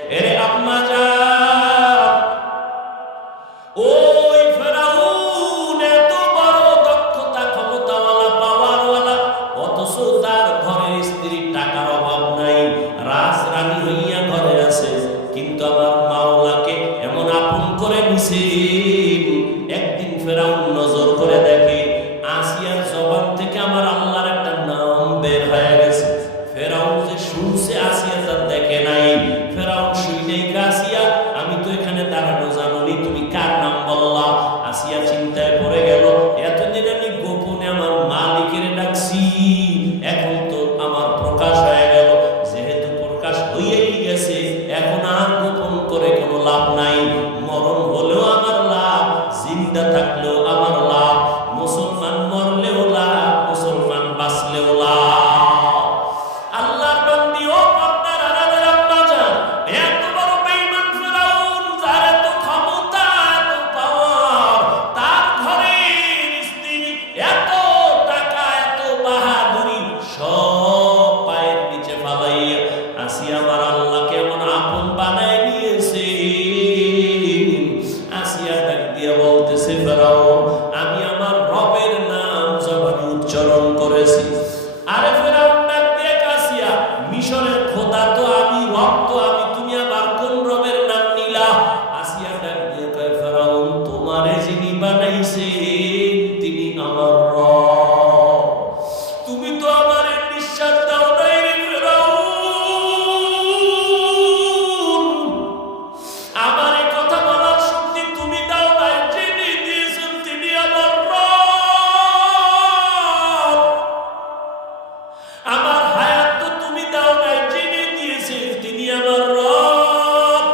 এরে আম্মা জান, ওই ফেরাউন এত বড় দক্ষতা ক্ষমতাওয়ালা পাওয়ারওয়ালা, অথচ তার ঘরের স্ত্রীর টাকার অভাব নাই, রাজরানী হইয়া ঘরে আছে। কিন্তু আমার মাওলাকে এমন আপন করে নিছে। একদিন ফেরাউন নজর করে দেখে আসিয়ার জবান থেকে আমার আল্লাহর একটা নাম বের হয়ে গেছে। ফেরাউন যে শুনছে, আসিয়া তার দেখে নাই। ফেরাউন শুইনেই আসিয়া, আমি তো এখানে দাঁড়ানো জানি, তুমি কার নাম বললা? আসিয়া চিন্তায় পড়ে গেল, এতদিন আমি গোপনে আমার মালিকের ডাকছি, এখন তো আমার প্রকাশ হয়ে গেল। যেহেতু প্রকাশ হইয়াই গেছে, এখন আর গোপন করে কোনো লাভ নাই। মরণ হলেও আমার লাভ, জিন্দা থাকলেও আমার লাভ। মুসলমান মরলেও লাভ, মুসলমান বাঁচলেও লাভ। আল্লাহর বান্দি ও পর্দার আড়ালের আম্মা জান, এত বড় বেঈমান ফেরাউন, যার এত ক্ষমতা, এত পাওয়ার, তার ঘরের স্ত্রী, এত টাকা, এত বাহাদুরি, সব পায়ের নিচে ফালাইয়া আসিয়া আমার আল্লাহকে এমন আপন বানায় নিয়েছে। আসিয়া ডাক দিয়া বলতেছে, ফেরাউন, আমি আমার রবের নাম জবানে উচ্চারণ করেছি। আরে ফেরাউন ডাক দিয়ে কাসিয়া, মিশরের খোদা তো আমি, রব তো আমি, তুমি আবার কোন রবের নাম নিলা? আসিয়া ডাক দিয়ে কয়, ফেরাউন, তোমারে যিনি বানাইছেন তিনি আমার রব। তুমি তো আমার নিঃশ্বাস দাও নাই রে ফেরাউন, আমার এই কথা বলার শক্তি তুমি দাও নাই, যিনি দিয়েছেন তিনি আমার রব। আমার হায়াত তো তুমি দাও নাই, যিনি দিয়েছেন তিনি আমার রব।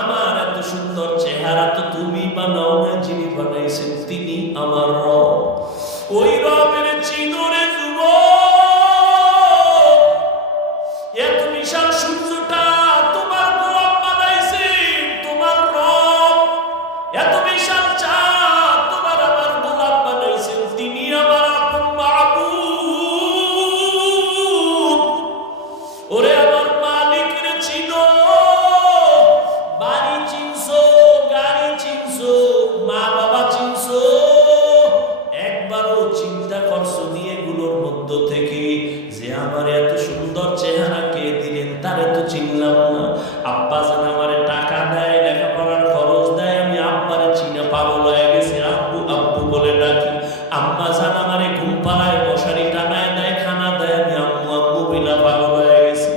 আমার এত সুন্দর চেহারা তো তুমি বানাও না, যিনি বানাইছেন তিনি আমার রব। ওই রবের চিনরে যুবক, এত বিশাল সূর্যটা তোমার গোলাপ বানাইছেন তোমার রব। এত বিশাল চাঁদ তোমার আমার গোলাপ বানাইছেন তিনি আমার আপন মাবুদ। ওরে আমার মালিকের চিনো, বাড়ি চিনছো, গাড়ি চিনছো, মা বাবা চিনছো, একবারও চিন্তা করছো নিয়ে এগুলোর মধ্য থেকে যে আমার এত সুন্দর চেহারা কে দিলেন, তারে তো চিনলাম না। আব্বা জান আমারে টাকা দেয়, লেখাপড়ার খরচ দেয়, আমি আব্বারে চিনা পাগল হয়ে গেছি, আব্বু আব্বু বলে ডাকি। আম্মা জান আমারে ঘুম পাড়ায় মশারি টানায় দেয়, খানা দেয়, আমি আম্মু আম্মু বিনা পাগল হয়ে গেছি।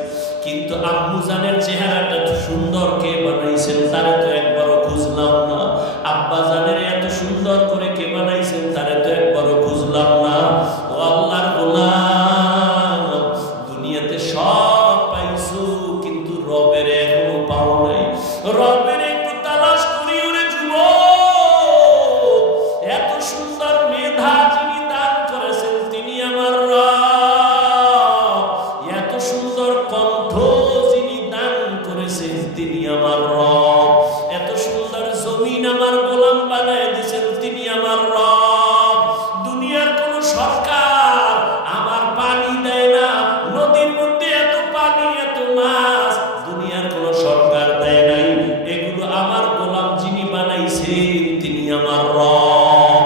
কিন্তু আম্মু জানের চেহারাটা সুন্দর কে বানাইছেন, তারে তো একবারও খুঁজলাম না। আব্বা জানের এত সুন্দর করে কে বানাইছেন, তারে তো একবারও খুঁজলাম না। ও আল্লাহর গোলাম, দুনিয়াতে সব পাইছো, কিন্তু রবের এখনো পাও নাই। রবের একটু তালাশ করি ওরে যুবক। এত সুন্দর মেধা যিনি দান করেছেন তিনি আমার রব। এত সুন্দর কণ্ঠ যিনি দান করেছেন তিনি আমার রব। এত সুন্দর জমিন আমার গোলাম বানায় দিয়েছেন তিনি আমার রব। দুনিয়ার কোন সরকার আমার পানি দেয় না, নদীর মধ্যে এত পানি, এত মাছ দুনিয়ার কোন সরকার দেয় নাই। এগুলো আমার গোলাম যিনি বানাইছেন তিনি আমার রব।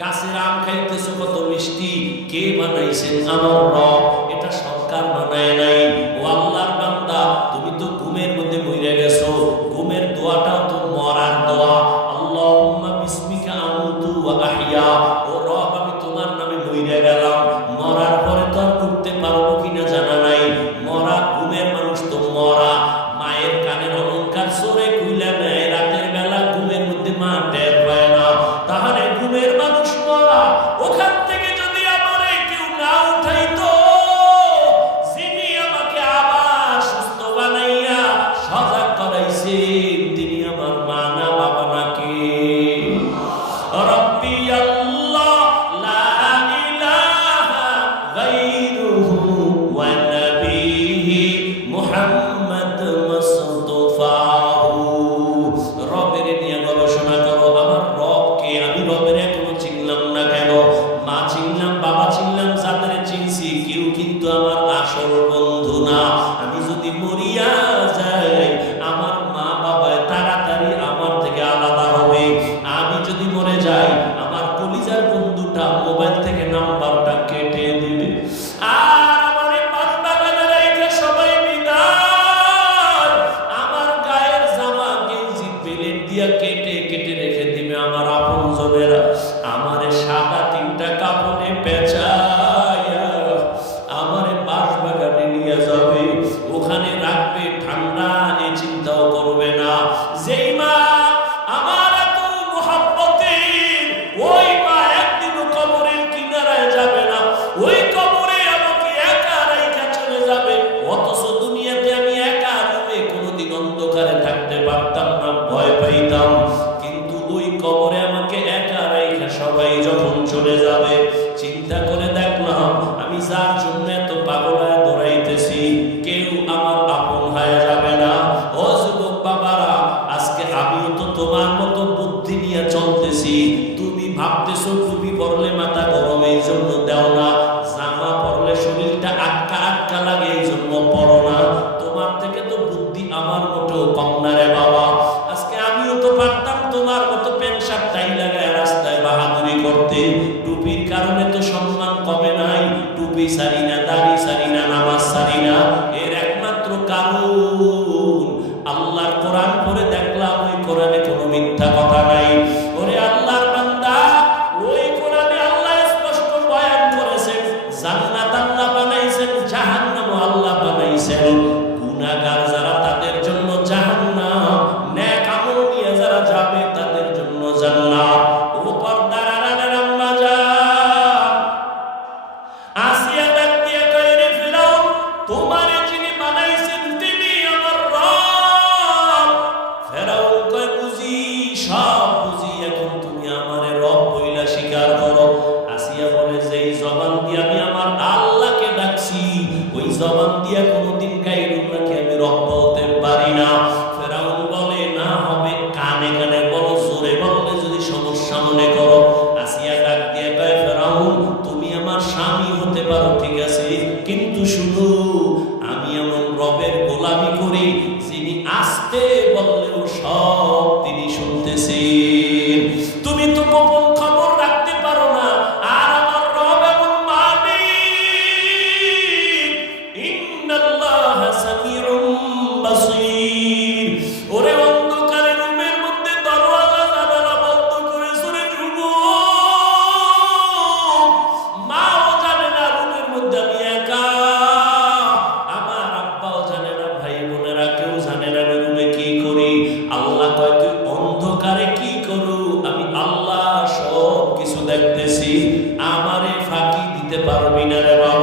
গাছের আম খাইতেছো কত মিষ্টি, কে বানাইছেন? আমার রব। এটা সরকার বানায় নাই। ও আল্লাহর বান্দা, তুমি তো ঘুমের মধ্যে মরে গেছো, ঘুমের দোয়াটাও তো মরার দোয়া। আল্লাহুম্মা বিসমিকা আমুতু ওয়া আহইয়া। ও রব, আমি তোমার নামে মরে গেলাম, মরার পরে তো আর উঠতে পারবো কিনা জানা নাই। মরা, ঘুমের মানুষ তো মরা। মায়ের কানের অলংকার চোরে খুইলা নেয়, রাতের বেলা ঘুমের মধ্যে মা টের পায় না, তাহলে ঘুমের মানুষ মরা। ওখান থেকে যদি আমার কেউ না উঠাইতো, যিনি আমাকে আবার সুস্থ বানাইয়া সজাগ করাইছেন তিনি করি, যিনি আস্তে বললেও সব তিনি শুনতেছেন। তুমি তো গোপন খবর রাখতে পারো না, আর আমার রব এমন মালিক, ইন্নাল্লাহা সামিউম বাসীর। ওরে অন্ধকারে রুমের মধ্যে দরওয়াজা জানালা বন্ধ করে শুনে যুবক, মাও জানে না রুমের মধ্যে আমি একা, আমার আব্বাও জানে না, ভাই বোনেরা কেউ জানে না আমি রুমে কি করি। আল্লাহ কয় তুই অন্ধকারে কি করু, আমি আল্লাহ সব কিছু দেখতেছি, আমারে ফাঁকি দিতে পারবি না রে বাবা।